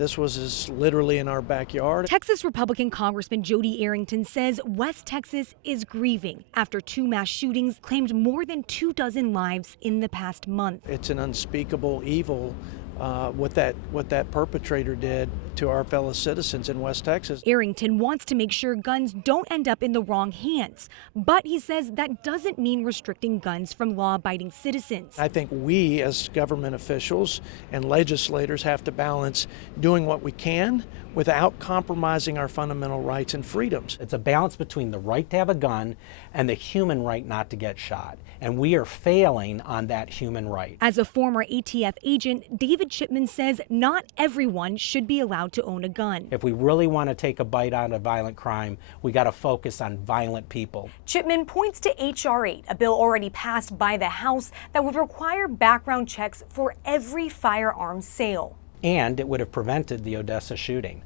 This was literally in our backyard. Texas Republican Congressman Jody Arrington says West Texas is grieving after 2 mass shootings claimed more than 24 lives in the past month. It's an unspeakable evil what that perpetrator did to our fellow citizens in West Texas. Arrington wants to make sure guns don't end up in the wrong hands, but he says that doesn't mean restricting guns from law-abiding citizens. I think we as government officials and legislators have to balance doing what we can without compromising our fundamental rights and freedoms. It's a balance between the right to have a gun and the human right not to get shot. And we are failing on that human right. As a former ATF agent, David Shipman says not everyone should be allowed to own a gun. If we really want to take a bite out of violent crime, we got to focus on violent people. Shipman points to H.R. 8, a bill already passed by the House that would require background checks for every firearm sale. And it would have prevented the Odessa shooting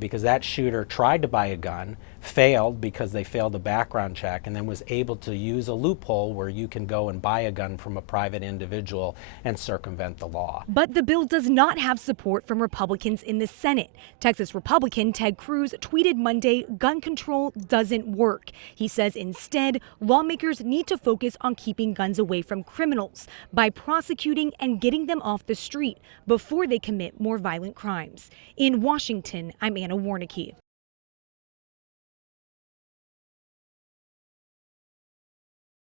because that shooter tried to buy a gun, failed because they failed a background check, and then was able to use a loophole where you can go and buy a gun from a private individual and circumvent the law. But the bill does not have support from Republicans in the Senate. Texas Republican Ted Cruz tweeted Monday, gun control doesn't work. He says instead, lawmakers need to focus on keeping guns away from criminals by prosecuting and getting them off the street before they commit more violent crimes. In Washington, I'm Anna Warnicki.